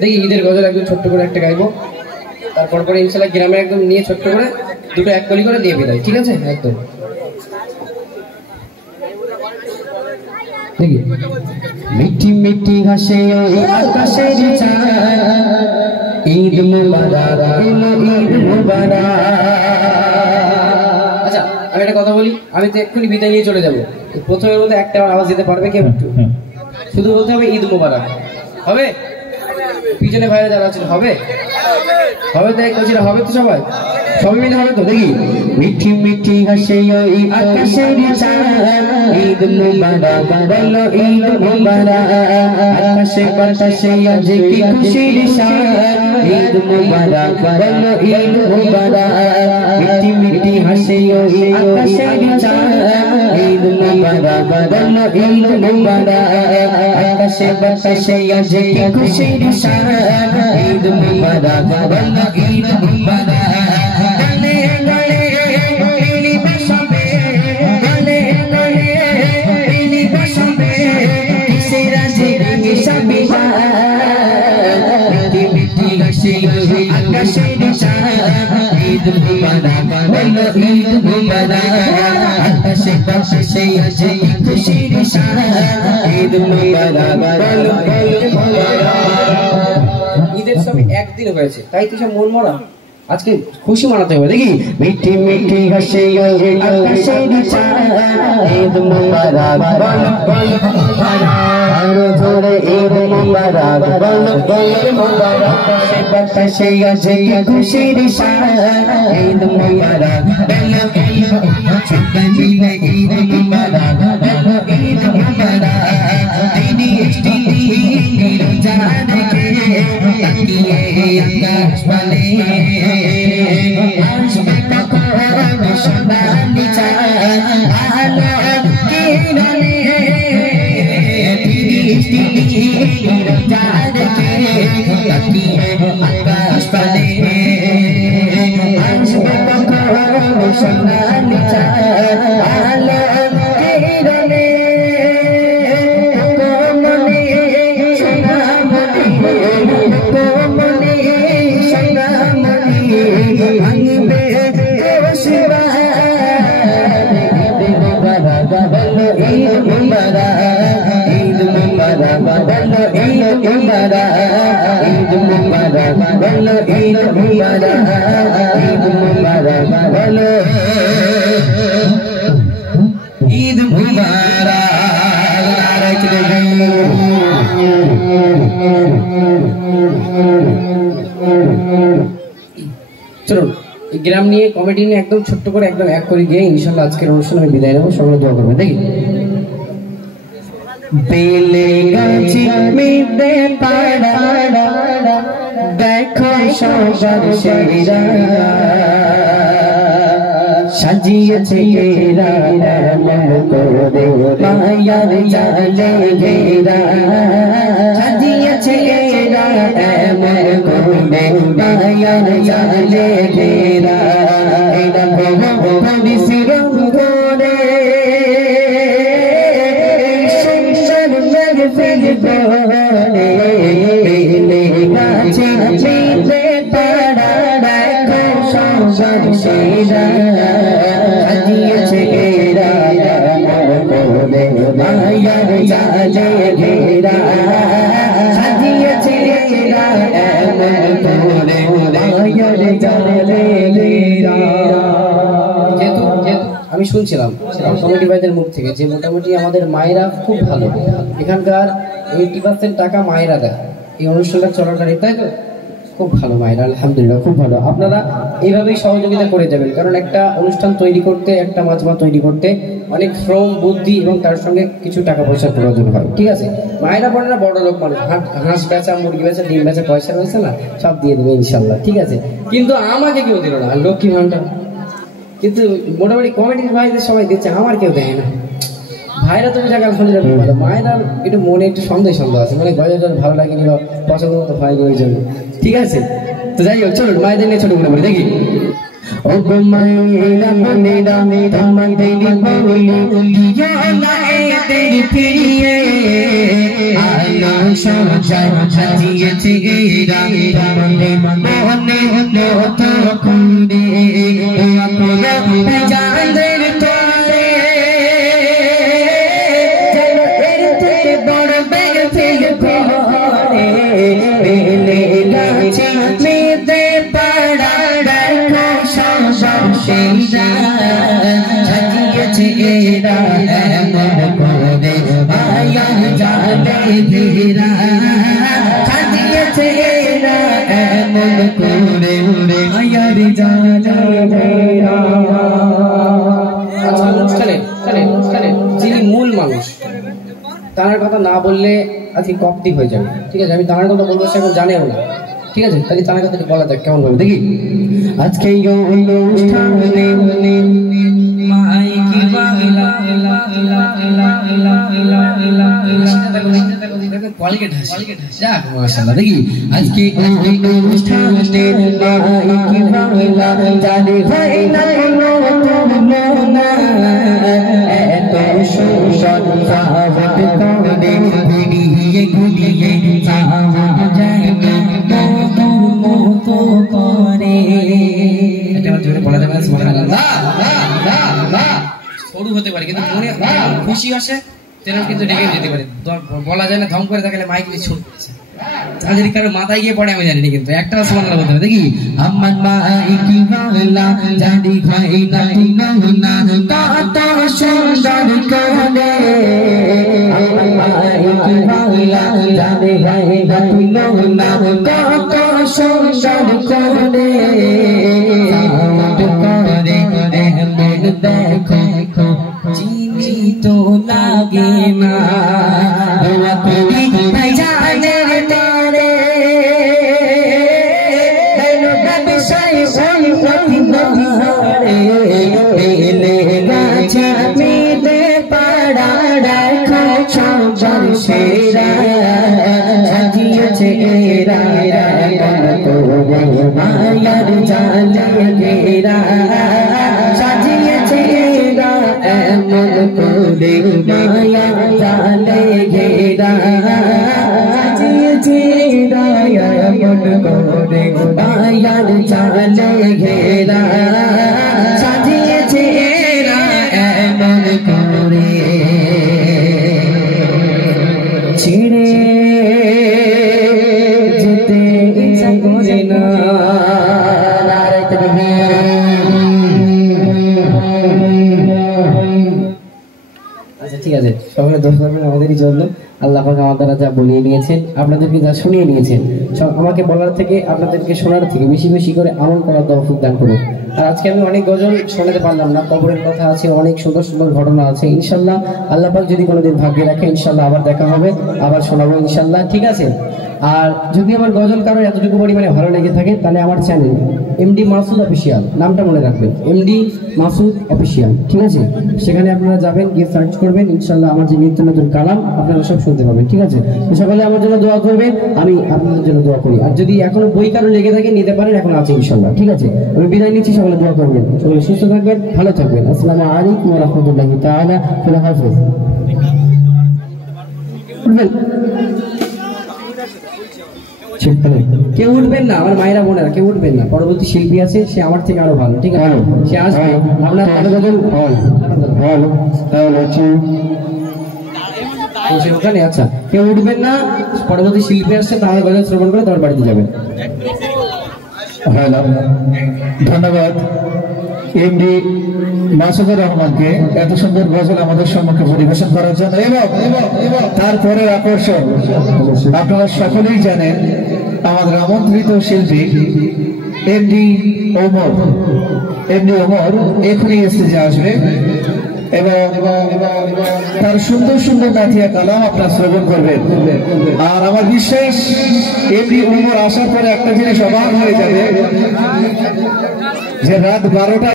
দেখি ঈদের গজল একদম ছোট্ট করে একটা গাইবো, তারপর পরে ইনশাল্লাহ গ্রামে একদম নিয়ে ছোট্ট করে দুটো এক কলি করে দিয়ে বিদায়, ঠিক আছে? একদম দেখি। মিঠি মিঠি হাসে আকাশের চাঁদ, ঈদ মুবারক ঈদ মুবারক। আচ্ছা আমি একটা কথা বলি, আমি তো এক্ষুনি বিদায় নিয়ে চলে যাবো, প্রথমের মধ্যে একটা আওয়াজ দিতে পারবে কেউ? শুধু বলতে হবে ঈদ মুবারক, হবে? পিছনে ভাইরা যারা আছেন হবে? হবে তাই বলছি, হবে তো সবাই? সবাই মিলে হবে তো? দেখি। মিঠি মিঠি হাসে ওই আকাশের চাঁদ, ঈদ মুবারক বলো ঈদ মুবারক। আকাশে বাতাসে আজ কি খুশির সাদ, ঈদ মুবারক বলো ঈদ মুবারক। মিঠি মিঠি হাসে ওই আকাশের চাঁদ, ঈদ মুবারক বলো ঈদ মুবারক। আকাশে বাতাসে আজ কি খুশির সাদ, ঈদ মুবারক বলো ঈদ মুবারক। ঈদ মুবারক বলো ঈদ মুবারক। আকাশে বাতাসে আজ কি খুশির সাদ, ঈদ মুবারক বলো ঈদ মুবারক। ঈদের সব একদিন হয়েছে, তাই তো সব মন মরা, আজকে খুশি মানাতে হবে। দেখি। মিঠি মিঠি হাসে আকাশের চাঁদ, ঈদ মুবারক বলো ঈদ মুবারক। আরো জোরে ঈদ মুবারক বলো ঈদ মুবারক। আকাশে বাতাসে আজ কি খুশির সাদ, ঈদ মুবারক বলো ঈদ মুবারক। সবাই মিলে ঈদ মুবারক বলো ঈদ মুবারক। দিনে ইষ্টি রোজা রেখে তাকিয়ে আকাশ পানে, আসবে কখন সোনালি চাঁদ আলো কিরণে। দিনে ইষ্টি রোজা রেখে তাকিয়ে আকাশ পানে, আসবে কখন সোনালি চাঁদ আলো কিরণে। ঈদ মুবারক ঈদ মুবারক বলো ঈদ মুবারক। ঈদ মুবারক বলো ঈদ মুবারক। ঈদ মুবারক বলো ঈদ মুবারক। চলুন গ্রাম নিয়ে কমেডি নিয়ে একদম ছোট্ট করে একদম এক করে গিয়ে ইনশাল্লাহ আজকের অনুষ্ঠান আমি বিদায় নেবো। সকলে দোয়া করবেন। দেখি। বেলে গাছি মিটে পাড়া দেখো সবার সেরা, সাজিয়েছে এরা মন করে মায়ার জালে ঘেরা। সাজিয়েছে এরা মন করে মায়ার জালে ঘেরা। এরা পরিশ্রম করে সংসার মেঘফিল করে, গাছে মিলে পাড়া দেখো সংসার সেরা। সাজিয়েছে এরা করে মায়ার জালে ঘেরা। সাজিয়েছে এরা করে মায়ার জালে ঘেরা। যেহেতু আমি শুনছিলাম কমিটি ভাইদের মুখ থেকে যে মোটামুটি আমাদের মায়েরা খুব ভালো, এখানকার 80% টাকা মায়েরা দেয় এই অনুষ্ঠানটা চলাকালীন, তাই তো? খুব ভালো মায়েরা, আলহামদুলিল্লাহ খুব ভালো। আপনারা এইভাবেই সহযোগিতা করে যাবেন, কারণ একটা অনুষ্ঠান তৈরি করতে, একটা মাজমা তৈরি করতে অনেক শ্রম, বুদ্ধি এবং তার সঙ্গে কিছু টাকা পয়সার প্রয়োজন হয়, ঠিক আছে? মায়েরা বোনেরা বড় লোক মানুষ, হাঁস বেচা, মুরগি বেচা, ডিম বেচা পয়সা রয়েছে না, সব দিয়ে দেবে ইনশাল্লাহ, ঠিক আছে? কিন্তু আমাকে কেউ দিল না, লক্ষ্মী ভান্ডার। কিন্তু মোটামুটি কমিটির ভাইদের সবাই দিচ্ছে, আমার কেউ দেয় না। ভাইরা তুমি টাকা আলহামদুলিল্লাহ, মায়েরা একটু মনে একটু সন্দেহ আছে, মানে গজল ভালো লাগেনি বা পছন্দ মতো ভাই ওই জন্য, ঠিক আছে? তো যাই হোক, চলুন মায়েদের নিয়ে ছোট করে বলি। দেখি। ও গো মায়েরা বোনেরা তোমাদের বলি দিও না এদের ফিরিয়ে, সাজিয়েছে এরা মনে মনে মতো করে চাঁদের তলে যেন এর থেকে বড় ব্যাগ ফেলে পড়ে বেলে গাছে মেয়েদে পাড়া দেখো সবাসীরা সাজিয়েছে এরা এমন করে মায়া জালে ঘেরা সাজিয়েছে এরা এমন করে মায়ার জালে ঘেরা। আজকে অনুষ্ঠানে যিনি মূল মানুষ তার কথা না বললে আজকে কপটি হয়ে যাবে, ঠিক আছে? আমি তার কথা বলবো, সে এখন জানেও না, ঠিক আছে? তাহলে তার কথা বলা যাক কেমন ভাবে দেখি। আজকে অনুষ্ঠানে মাইকি বাংলা যাক মাশাআল্লাহ দেখি আজকে অনুষ্ঠানে মাইকি বাংলা জানে হয় না তুলনা এত সুন্দর সাবত করে ঘুরিয়ে ঘুরিয়ে সাবত যায় মতো করে। এটা আমার জোরে বলা যাবে না সুবহানাল্লাহ। সরু হতে পারে কিন্তু মনে খুশি আসে তেনার কিন্তু ডেকে যেতে পারে, বলা যায় না ধম করে দেখালে মাইক নিয়ে ছুট পড়েছে, তাদের কারো মাথায় গিয়ে পড়ে আমি জানি না, কিন্তু একটা সুবহানাল্লাহ বলতে হবে দেখি। আমার মাইকি বাংলা জানি হয় না তুলনা কত সুন্দর করে আমার মাইকি বাংলা জানি হয় না তুলনা কত সুন্দর করে করে এমন দেখো চিনি তো লাগে না দোয়া করি ভাই জানের তারে হেলো ব্যবসায় ওই অতিবারে বেলে গাছে মেয়েদে পাড়া দেখো সবার সেরা সাজিয়েছে এরা মায়ার জালে ঘেরা সাজিয়েছে এরা এমন করে মায়ার জালে ঘেরা সাজিয়েছে এরা এমন করে মায়ার জালে ঘেরা সাজিয়েছে এরা এমন করে ছিড়ে যেতে ইচ্ছা করে না। আচ্ছা ঠিক আছে, সকলে দোয়া করবেন আমাদেরই জন্য। আল্লাহ পাক আমাদের যা বলিয়ে নিয়েছেন, আপনাদেরকে যা শুনিয়ে নিয়েছেন, আমাকে বলার থেকে আপনাদেরকে শোনার থেকে বেশি বেশি করে আমল করার তৌফিক দান করুন। আর আজকে আমি অনেক গজল শোনাতে পারলাম না, কবরের কথা আছে, অনেক সুন্দর সুন্দর ঘটনা আছে। ইনশাল্লাহ আল্লাহ পাক যদি কোনোদিন ভাগ্যে রাখে ইনশাল্লাহ আবার দেখা হবে, আবার শোনাবো ইনশাল্লাহ, ঠিক আছে? আর যদি আমার গজল কারোর এতটুকু পরিমাণে ভালো লেগে থাকে তাহলে আমার চ্যানেল এমডি মাসুদ অফিসিয়াল, নামটা মনে রাখবেন, এমডি মাসুদ অফিসিয়াল, ঠিক আছে? সেখানে আপনারা যাবেন, গিয়ে সার্চ করবেন, ইনশাল্লাহ আমার যে নিত্য নতুন কালাম আপনারা সব শুনতে পাবেন, ঠিক আছে? তো সকলে আমার জন্য দোয়া করবেন, আমি আপনাদের জন্য দোয়া করি। আর যদি এখনো বই কারো লেগে থাকে নিতে পারেন, এখন আছে ইনশাল্লাহ, ঠিক আছে? আমি বিদায় নিচ্ছি, সকলে দোয়া করবেন, সকলে সুস্থ থাকবেন, ভালো থাকবেন। আসসালামু আলাইকুম ওয়া রাহমাতুল্লাহি তাআলা ওয়া বারাকাতুহু। কেউ উঠবেন না, আমার মায়েরা বোনেরা কেউ উঠবেন না, পরবর্তী শিল্পী আছে, সে আমার থেকে আরো ভালো, ঠিক আছে? সে আসবে, আপনার ওখানে। আচ্ছা কেউ উঠবেন না, পরবর্তী শিল্পী আসছে, তাহলে গজল শ্রবণ করে তোমার বাড়িতে যাবেন। ধন্যবাদ এমডি মাসুদুর রহমানকে এত সুন্দর গজল আমাদের সম্মুখে পরিবেশন করার জন্য। এবং তারপরে আকর্ষণ আপনারা সকলেই জানেন, আমাদের আমন্ত্রিত শিল্পী এমডি ওমর এখনই স্টেজে আসবে এবং তার সুন্দর সুন্দর নাথিয়া কালাম আপনারা শ্রবণ করবেন। আর আমার বিশ্বাস এমডি ওমর আসার পরে একটা জিনিস অবাক হয়ে যাবে, যে রাত 12টা